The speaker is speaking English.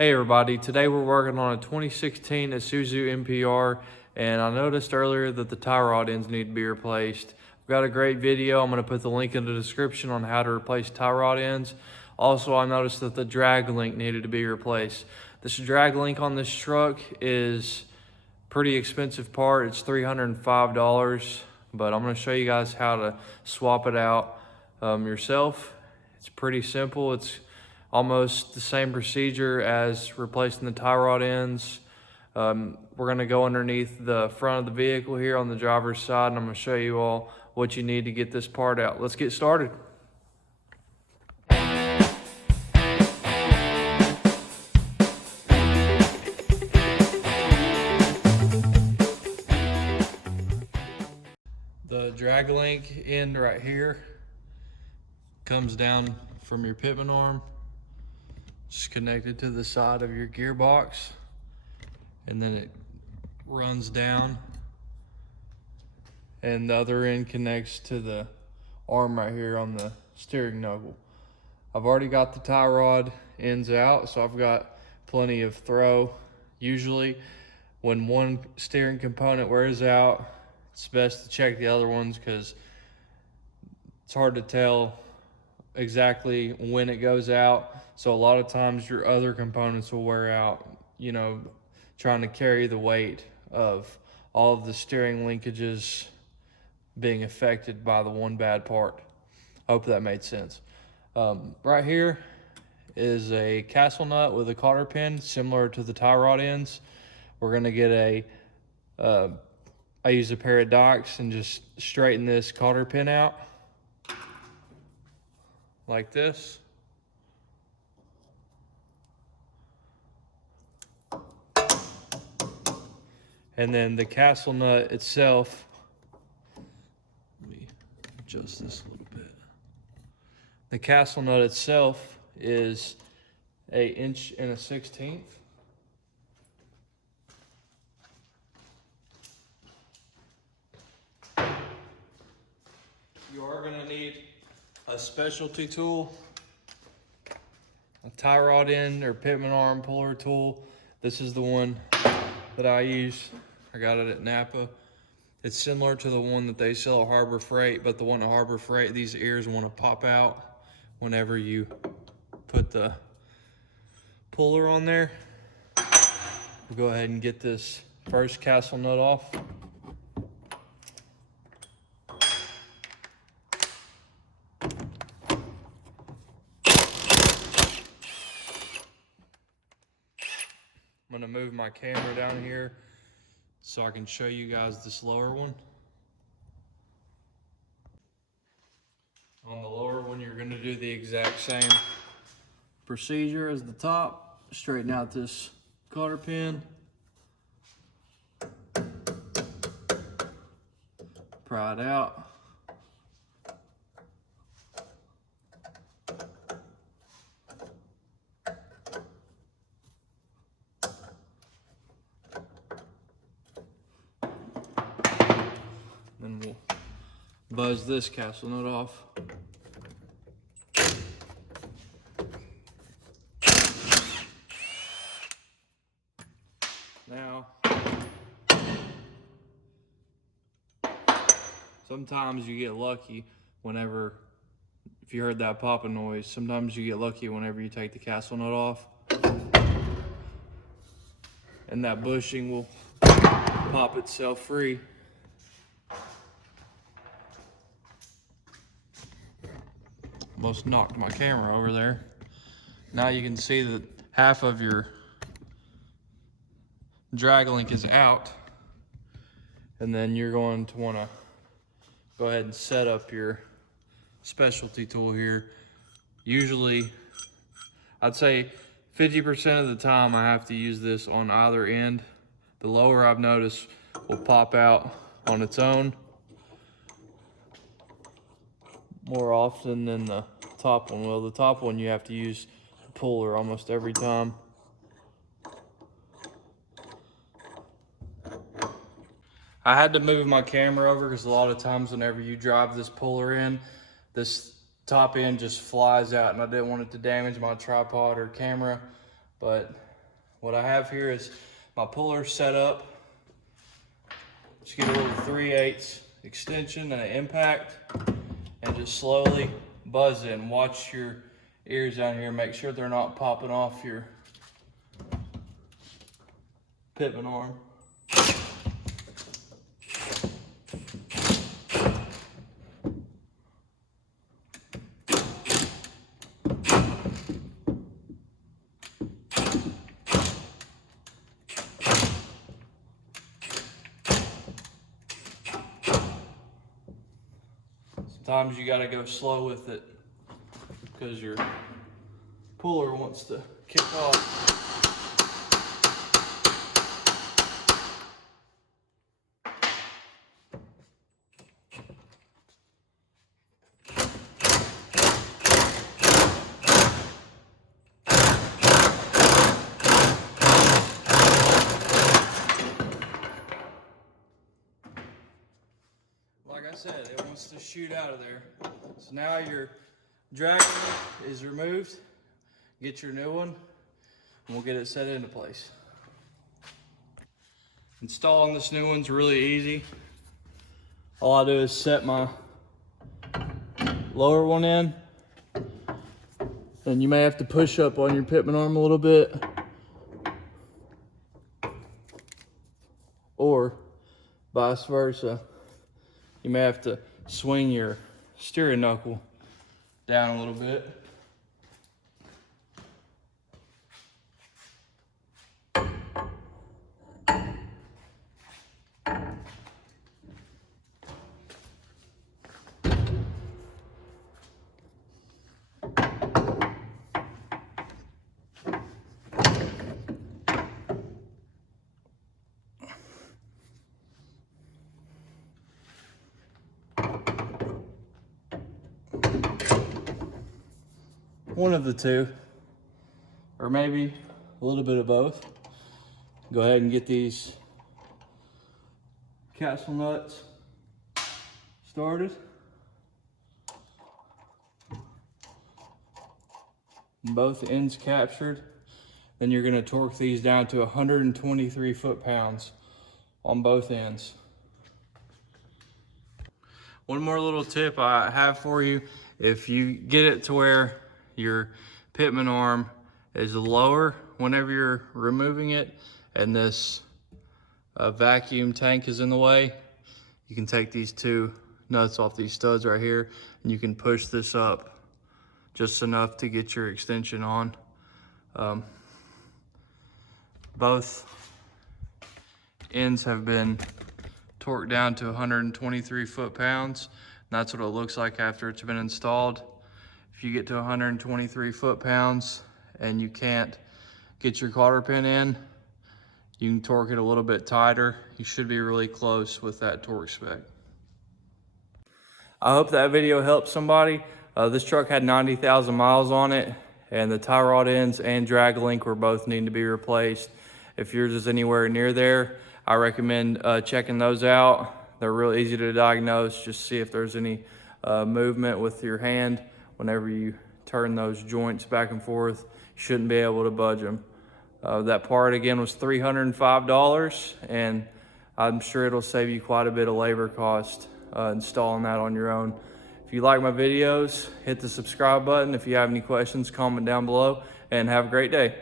Hey everybody, today we're working on a 2016 Isuzu NPR, and I noticed earlier that the tie rod ends need to be replaced. I've got a great video. I'm going to put the link in the description on how to replace tie rod ends. Also, I noticed that the drag link needed to be replaced. This drag link on this truck is a pretty expensive part. It's $305, but I'm going to show you guys how to swap it out yourself. It's pretty simple. It's almost the same procedure as replacing the tie rod ends. We're gonna go underneath the front of the vehicle here on the driver's side, and I'm gonna show you all what you need to get this part out. Let's get started. The drag link end right here comes down from your pitman arm. Just connected to the side of your gearbox, and then it runs down, and the other end connects to the arm right here on the steering knuckle. I've already got the tie rod ends out, so I've got plenty of throw. Usually when one steering component wears out, it's best to check the other ones because it's hard to tell exactly when it goes out. So a lot of times your other components will wear out, trying to carry the weight of all of the steering linkages being affected by the one bad part. Hope that made sense. Right here is a castle nut with a cotter pin similar to the tie rod ends. We're gonna get I use a pair of docks and just straighten this cotter pin out like this. And then the castle nut itself, let me adjust this a little bit. The castle nut itself is 1 1/16 inches. You are gonna need a specialty tool, a tie rod end or pitman arm puller tool. This is the one that I use. I got it at Napa. It's similar to the one that they sell at Harbor Freight, but the one at Harbor Freight, these ears want to pop out whenever you put the puller on there. We'll go ahead and get this first castle nut off. I'm gonna move my camera down here so I can show you guys this lower one. On the lower one, you're gonna do the exact same procedure as the top. Straighten out this cotter pin. Pry it out. Then we'll buzz this castle nut off. Now, sometimes you get lucky if you heard that popping noise, sometimes you get lucky whenever you take the castle nut off. And that bushing will pop itself free. Almost knocked my camera over there. Now you can see that half of your drag link is out, and then you're going to want to go ahead and set up your specialty tool here. Usually, I'd say 50% of the time I have to use this on either end. The lower, I've noticed, will pop out on its own more often than the top one will. The top one you have to use the puller almost every time. I had to move my camera over because a lot of times whenever you drive this puller in, this top end just flies out, and I didn't want it to damage my tripod or camera, but What I have here is my puller set up. Just get a little 3/8 extension and an impact, and just slowly buzz it. And watch your ears down here. Make sure they're not popping off your pitman arm. Sometimes you gotta go slow with it because your puller wants to kick off. Like I said, it wants to shoot out of there. So now your drag is removed. Get your new one, and we'll get it set into place. Installing this new one's really easy. All I do is set my lower one in, and you may have to push up on your pitman arm a little bit, or vice versa. You may have to swing your steering knuckle down a little bit. One of the two, or maybe a little bit of both. Go ahead and get these castle nuts started. Both ends captured. Then you're gonna torque these down to 123 foot-pounds on both ends. One more little tip I have for you. If you get it to where your pitman arm is lower whenever you're removing it, and this vacuum tank is in the way, you can take these two nuts off these studs right here, and you can push this up just enough to get your extension on. Both ends have been torqued down to 123 foot-pounds. That's what it looks like after it's been installed. If you get to 123 foot-pounds and you can't get your cotter pin in, you can torque it a little bit tighter. You should be really close with that torque spec. I hope that video helped somebody. This truck had 90,000 miles on it, and the tie rod ends and drag link were both needing to be replaced. If yours is anywhere near there, I recommend checking those out. They're real easy to diagnose. Just see if there's any movement with your hand. Whenever you turn those joints back and forth, you shouldn't be able to budge them. That part again was $305, and I'm sure it'll save you quite a bit of labor cost installing that on your own. If you like my videos, hit the subscribe button. If you have any questions, comment down below, and have a great day.